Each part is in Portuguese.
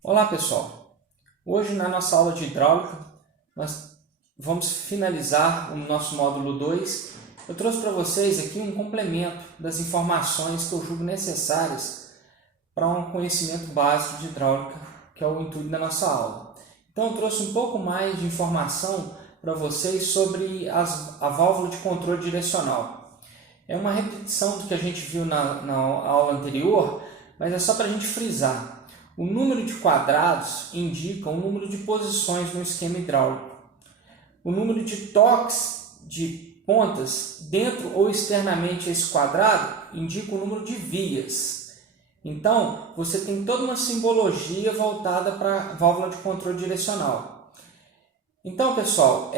Olá pessoal, hoje na nossa aula de hidráulica nós vamos finalizar o nosso módulo 2. Eu trouxe para vocês aqui um complemento das informações que eu julgo necessárias para um conhecimento básico de hidráulica, que é o intuito da nossa aula. Então eu trouxe um pouco mais de informação para vocês sobre a válvula de controle direcional. É uma repetição do que a gente viu na aula anterior, mas é só para a gente frisar. O número de quadrados indica o número de posições no esquema hidráulico. O número de toques de pontas dentro ou externamente a esse quadrado indica o número de vias. Então, você tem toda uma simbologia voltada para a válvula de controle direcional. Então, pessoal,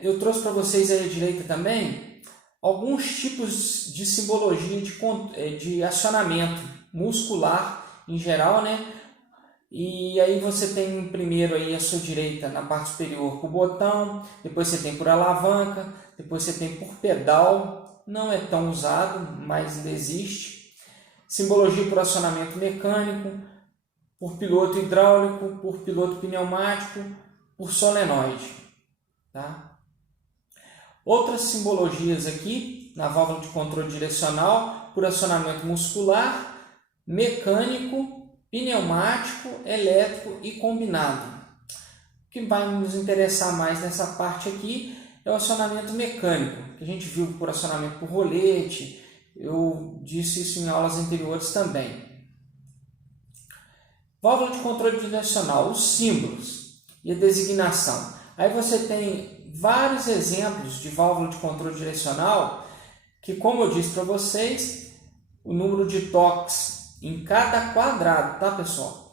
eu trouxe para vocês aí à direita também alguns tipos de simbologia de acionamento muscular em geral, né? E aí você tem primeiro aí à sua direita, na parte superior, por botão, depois você tem por alavanca, depois você tem por pedal, não é tão usado, mas ainda existe. Simbologia por acionamento mecânico, por piloto hidráulico, por piloto pneumático, por solenoide. Tá? Outras simbologias aqui, na válvula de controle direcional, por acionamento muscular, mecânico, pneumático, elétrico e combinado. O que vai nos interessar mais nessa parte aqui é o acionamento mecânico, que a gente viu por acionamento por rolete, eu disse isso em aulas anteriores também. Válvula de controle direcional, os símbolos e a designação. Aí você tem vários exemplos de válvula de controle direcional que, como eu disse para vocês, o número de toques em cada quadrado, tá pessoal?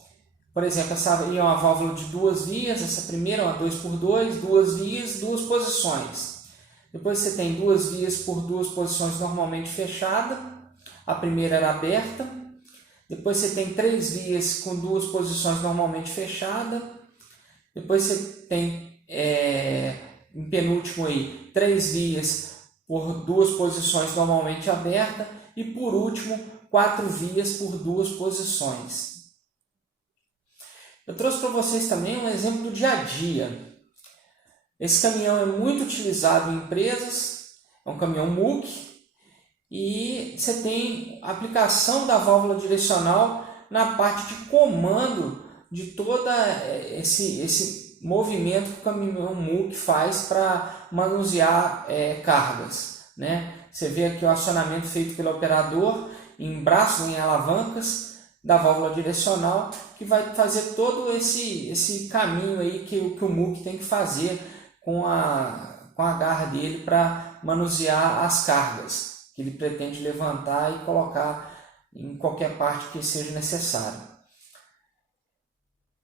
Por exemplo, essa aí é uma válvula de duas vias, essa primeira é uma 2x2, duas vias, duas posições. Depois você tem duas vias por duas posições normalmente fechada, a primeira era aberta. Depois você tem três vias com duas posições normalmente fechada. Depois você tem, em penúltimo aí, três vias por duas posições normalmente aberta. E por último, 4 vias por duas posições. Eu trouxe para vocês também um exemplo do dia a dia. Esse caminhão é muito utilizado em empresas, é um caminhão MUC, e você tem a aplicação da válvula direcional na parte de comando de todo esse movimento que o caminhão MUC faz para manusear cargas, né? Você vê aqui o acionamento feito pelo operador em braços, em alavancas da válvula direcional, que vai fazer todo esse caminho aí que o MUC tem que fazer com a garra dele para manusear as cargas que ele pretende levantar e colocar em qualquer parte que seja necessário.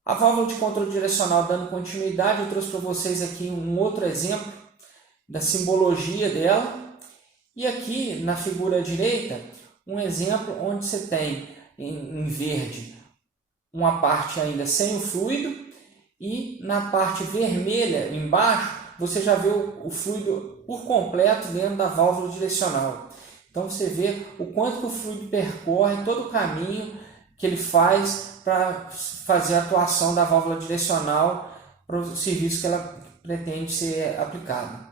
A válvula de controle direcional dando continuidade, eu trouxe para vocês aqui um outro exemplo da simbologia dela. E aqui na figura direita, um exemplo onde você tem em verde uma parte ainda sem o fluido e na parte vermelha embaixo você já vê o fluido por completo dentro da válvula direcional. Então você vê o quanto que o fluido percorre, todo o caminho que ele faz para fazer a atuação da válvula direcional para o serviço que ela pretende ser aplicado.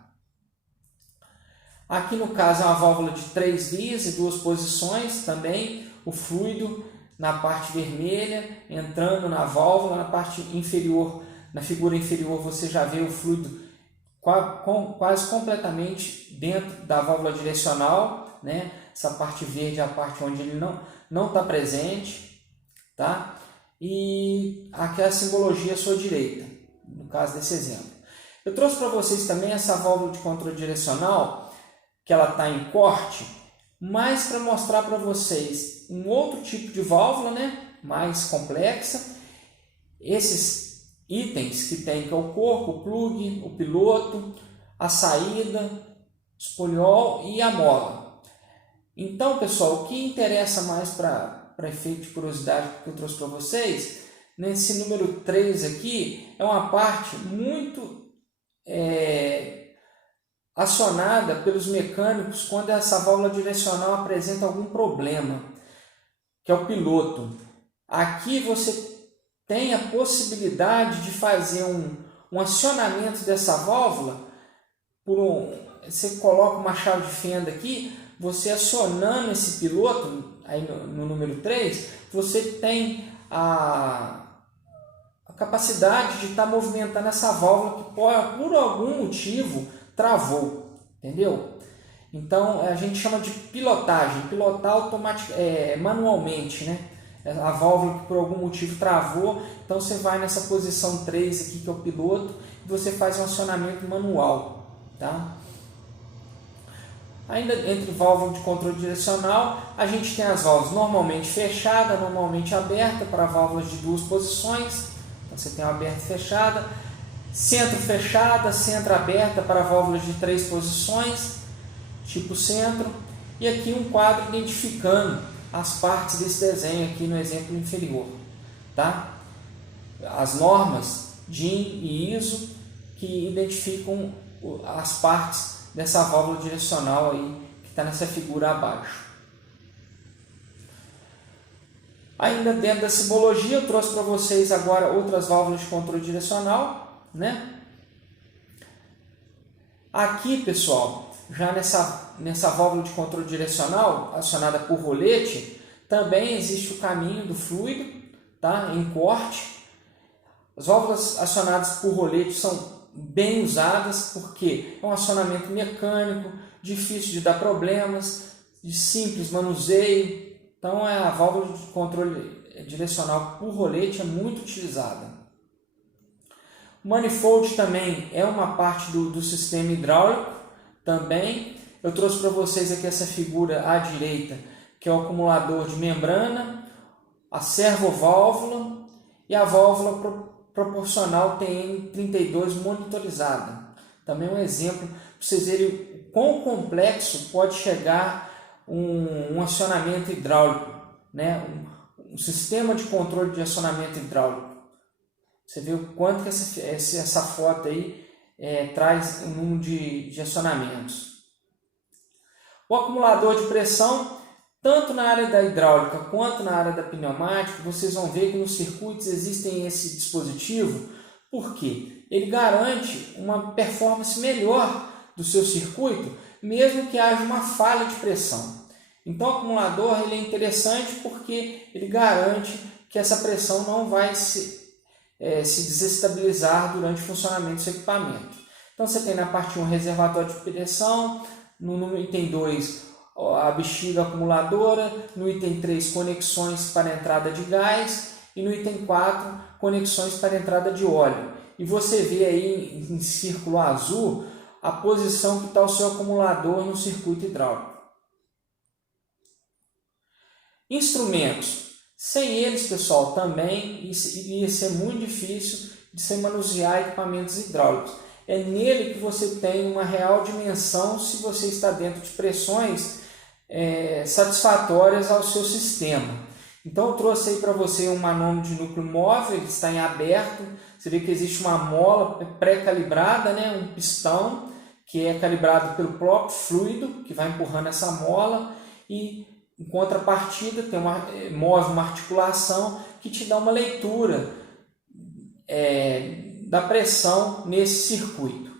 Aqui no caso é uma válvula de 3 vias e 2 posições, também o fluido na parte vermelha entrando na válvula, na parte inferior, na figura inferior você já vê o fluido quase completamente dentro da válvula direcional, né? Essa parte verde é a parte onde ele não está presente, tá? E aqui é a simbologia à sua direita, no caso desse exemplo. Eu trouxe para vocês também essa válvula de controle direcional, que ela está em corte, mas para mostrar para vocês um outro tipo de válvula, né, mais complexa. Esses itens que tem, que é o corpo, o plug, o piloto, a saída, espoliol e a mola. Então, pessoal, o que interessa mais para efeito de curiosidade que eu trouxe para vocês, nesse número 3 aqui, é uma parte muito acionada pelos mecânicos quando essa válvula direcional apresenta algum problema, que é o piloto. Aqui você tem a possibilidade de fazer um acionamento dessa válvula você coloca uma chave de fenda aqui, você acionando esse piloto, aí no número 3, você tem a capacidade de estar movimentando essa válvula que por algum motivo travou, entendeu? Então a gente chama de pilotagem, pilotar manualmente, né? A válvula que por algum motivo travou, então você vai nessa posição 3 aqui que é o piloto e você faz um acionamento manual, tá? Ainda entre válvula de controle direcional, a gente tem as válvulas normalmente fechada, normalmente aberta para válvulas de 2 posições. Então você tem uma aberta e fechada, centro fechada, centro aberta para válvulas de 3 posições, tipo centro. E aqui um quadro identificando as partes desse desenho aqui no exemplo inferior, tá? As normas DIN e ISO que identificam as partes dessa válvula direcional aí que está nessa figura abaixo. Ainda dentro da simbologia, eu trouxe para vocês agora outras válvulas de controle direcional, né? Aqui, pessoal, já nessa válvula de controle direcional, acionada por rolete, também existe o caminho do fluido, tá? Em corte. As válvulas acionadas por rolete são bem usadas porque é um acionamento mecânico, difícil de dar problemas, de simples manuseio. Então a válvula de controle direcional por rolete é muito utilizada. O manifold também é uma parte do sistema hidráulico também. Eu trouxe para vocês aqui essa figura à direita, que é o acumulador de membrana, a servoválvula e a válvula proporcional TN32 monitorizada. Também um exemplo para vocês verem o quão complexo pode chegar um acionamento hidráulico, né? Um sistema de controle de acionamento hidráulico. Você vê o quanto que essa foto aí traz um número de acionamentos. O acumulador de pressão, tanto na área da hidráulica quanto na área da pneumática, vocês vão ver que nos circuitos existem esse dispositivo, porque ele garante uma performance melhor do seu circuito, mesmo que haja uma falha de pressão. Então o acumulador ele é interessante porque ele garante que essa pressão não vai se desestabilizar durante o funcionamento do seu equipamento. Então você tem na parte 1 reservatório de pressão, no item 2 a bexiga acumuladora, no item 3 conexões para entrada de gás e no item 4 conexões para entrada de óleo. E você vê aí em círculo azul a posição que está o seu acumulador no circuito hidráulico. Instrumentos. Sem eles, pessoal, também iria ser muito difícil de se manusear equipamentos hidráulicos. É nele que você tem uma real dimensão se você está dentro de pressões satisfatórias ao seu sistema. Então eu trouxe aí para você um manômetro de núcleo móvel, ele está em aberto. Você vê que existe uma mola pré-calibrada, né? Um pistão que é calibrado pelo próprio fluido que vai empurrando essa mola e em contrapartida move uma articulação que te dá uma leitura da pressão nesse circuito.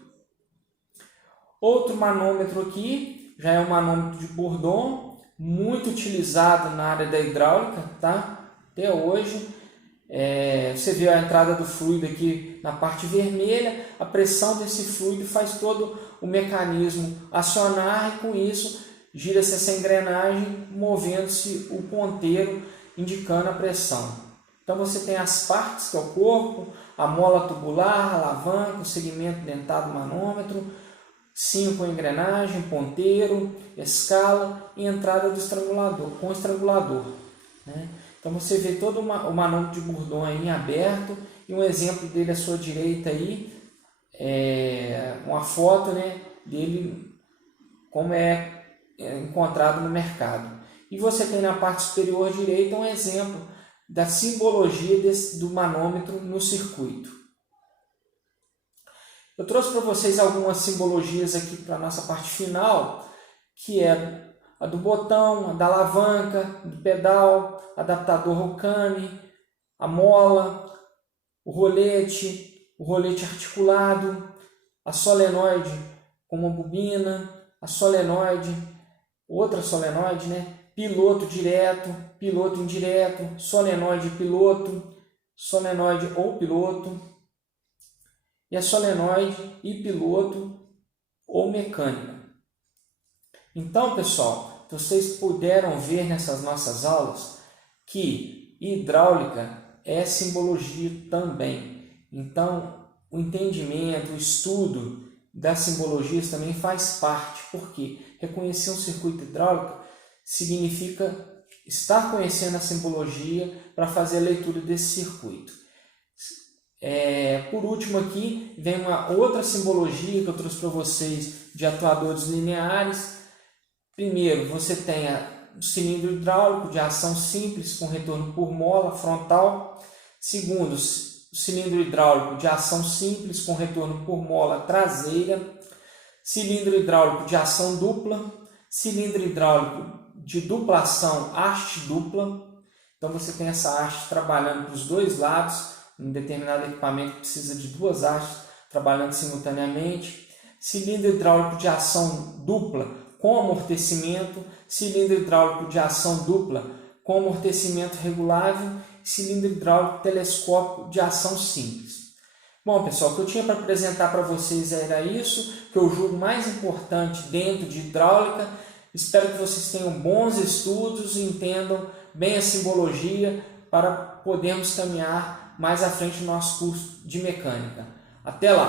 Outro manômetro aqui já é um manômetro de Bourdon, muito utilizado na área da hidráulica, tá? Até hoje. Você vê a entrada do fluido aqui na parte vermelha, a pressão desse fluido faz todo o mecanismo acionar e com isso gira-se essa engrenagem, movendo-se o ponteiro, indicando a pressão. Então você tem as partes, que é o corpo, a mola tubular, a alavanca, o segmento dentado do manômetro, 5 engrenagem, ponteiro, escala e entrada do estrangulador, com o estrangulador, né? Então você vê todo o manômetro de Bourdon aí em aberto e um exemplo dele à sua direita aí, uma foto, né, dele como é encontrado no mercado. E você tem na parte superior direita um exemplo da simbologia do manômetro no circuito. Eu trouxe para vocês algumas simbologias aqui para a nossa parte final, que é a do botão, a da alavanca, do pedal, adaptador Rocami, a mola, o rolete articulado, a solenoide com uma bobina, a solenoide, outra solenoide, né? Piloto direto, piloto indireto, solenoide piloto, solenoide ou piloto, e a solenoide e piloto ou mecânica. Então, pessoal, vocês puderam ver nessas nossas aulas que hidráulica é simbologia também. Então, o entendimento, o estudo das simbologias também faz parte, porque reconhecer um circuito hidráulico significa estar conhecendo a simbologia para fazer a leitura desse circuito. Por último aqui, vem uma outra simbologia que eu trouxe para vocês de atuadores lineares. Primeiro, você tem o cilindro hidráulico de ação simples com retorno por mola frontal. Segundo, o cilindro hidráulico de ação simples com retorno por mola traseira. Cilindro hidráulico de ação dupla. Cilindro hidráulico de dupla ação, haste dupla. Então você tem essa haste trabalhando para os dois lados, um determinado equipamento que precisa de duas hastes trabalhando simultaneamente. Cilindro hidráulico de ação dupla com amortecimento, cilindro hidráulico de ação dupla com amortecimento regulável, cilindro hidráulico telescópico de ação simples. Bom, pessoal, o que eu tinha para apresentar para vocês era isso, que eu julgo mais importante dentro de hidráulica. Espero que vocês tenham bons estudos e entendam bem a simbologia para podermos caminhar mais à frente no nosso curso de mecânica. Até lá!